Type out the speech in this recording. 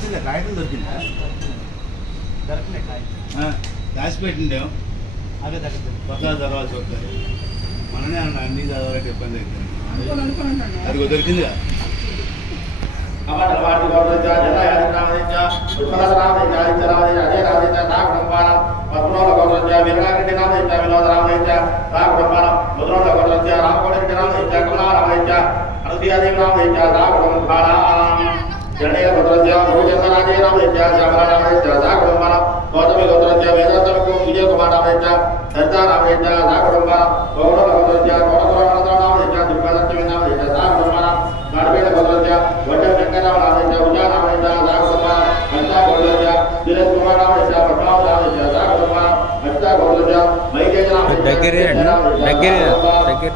నిజంగా కాగితం దొరికిందా? దొరకలే కాగితం. దాచిపెట్టిండేమో అవే దొరుకుతుంది. కొత్త చదవాల్సి వస్తుంది. మననే అన్నా అన్ని చదవాలంటే ఇబ్బంది అవుతుంది. అది దొరికిందిగా. దగ్గర దగ్గర దగ్గర